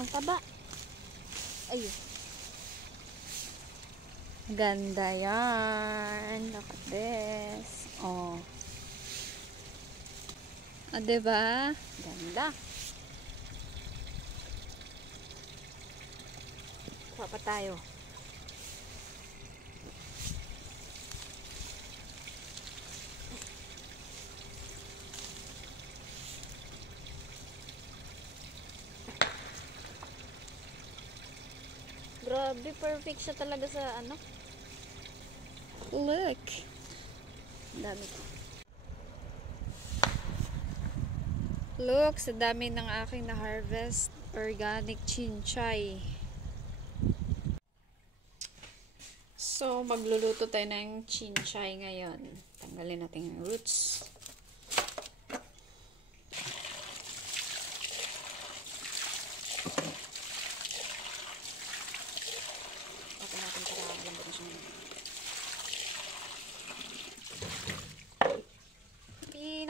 Ang taba. Ayun. Ganda yan. Look at this. Oh. Ah, diba? Ganda. Kuha pa tayo. Grabe, perfect siya talaga sa ano. Look. Dami ko. Look, sa dami ng aking na-harvest organic chinchay. So, magluluto tayo ng chinchay ngayon. Tanggalin natin yung roots.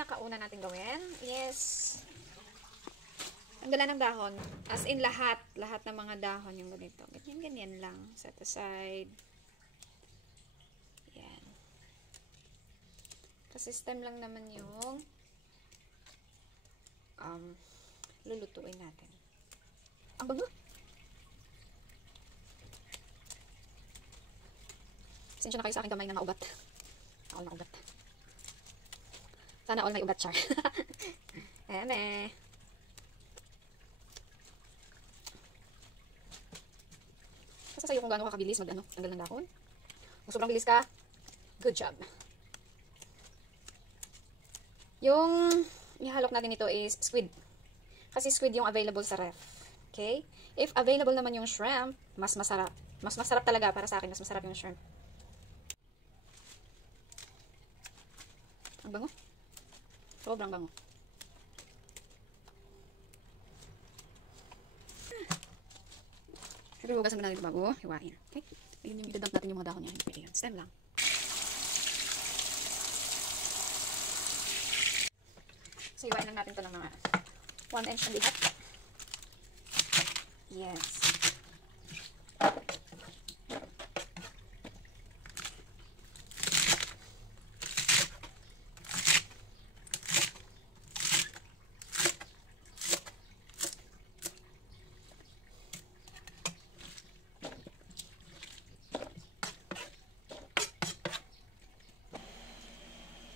Nakauna natin gawin is tanggalan ng dahon, as in lahat ng mga dahon yung ganito, ganyan lang, set aside. Yan, kasi stem lang naman yung lulutuin natin. Ang bago, pasensya na kayo sa aking kamay na naugat. Ako naugat. Sana all may ugat, char. Ayan eh. Kasi sa'yo kung gaano ka kabilis tanggal ng dahon. Kung sobrang bilis ka, good job. Yung ihalok natin ito is squid. Kasi squid yung available sa ref. Okay? If available naman yung shrimp, mas masarap. Mas masarap talaga para sa akin. Mas masarap yung shrimp. Ang bango. Sobrang bango. Siyempre, hugasan na natin ito bago hiwain. Okay? Ayun yung idadump natin yung mga dahon niya. Hindi yan. Stem lang. So, hiwain lang natin ito ng mga 1 inch and a half. Yes.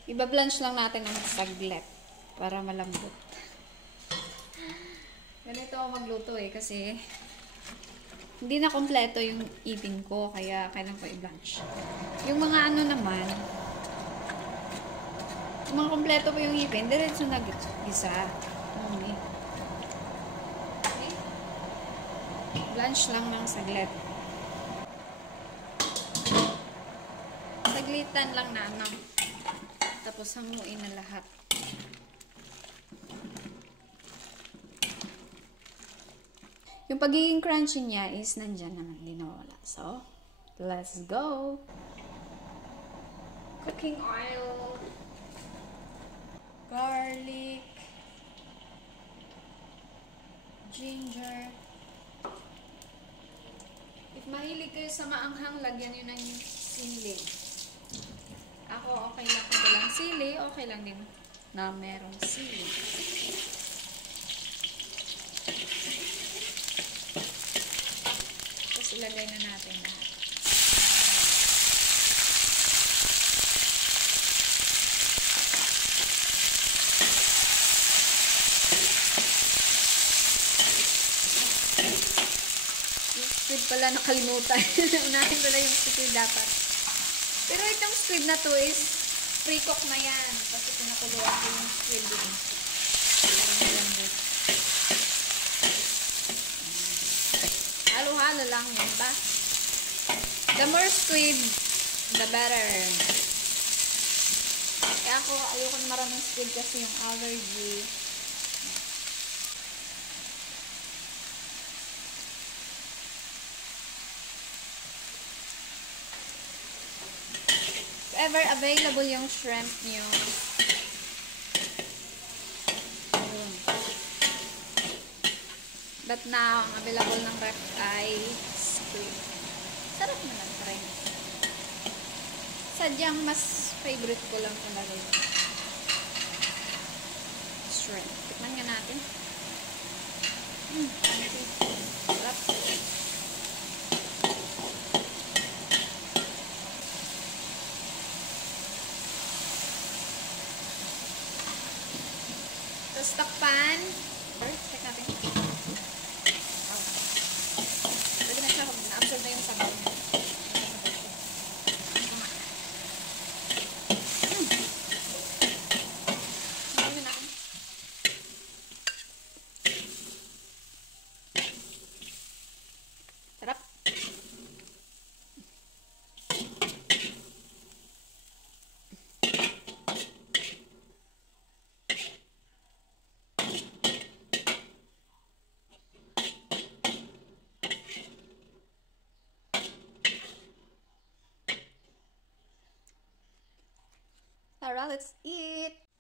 Iba-blanch lang natin ng saglit para malambot. Ganito ako magluto eh kasi hindi na kompleto yung ipin ko kaya kailangan ko i-blanch. Yung mga ano naman, yung mga kompleto po yung ipin, diretso na gisa. Okay. Blanch lang ng saglit. Saglitan lang na ano. Tapos hamuin na lahat. Yung pagiging crunchy niya is nandyan naman, hindi nawala. So, let's go! Cooking oil, garlic, ginger. If mahilig kayo sa maanghang, lagyan nyo ng sili. Ako, okay lang kung walang sili, okay lang din na merong sili. Tapos ilagay na natin lahat. Yung squid pala nakalimutan. Unahin pala yung squid dapat. Pero itong squid na to is pre-cook na yan. Kasi pinakuluan ko yung squid din. Parang malambot. Halo-halo lang yan ba? The more squid, the better. Kaya ako, ayoko na maraming squid kasi yung allergy. Ever available yung shrimp nyo. But now, ang available ng ref ay squid. Sarap naman, friends. Sadyang mas favorite ko lang talaga yun. Shrimp. Tikman nga natin. Sarap. Tapos takpan. Check natin. Pwede na siya. Na-absorb na yung sabaw niya. Sarap. Tara, let's eat!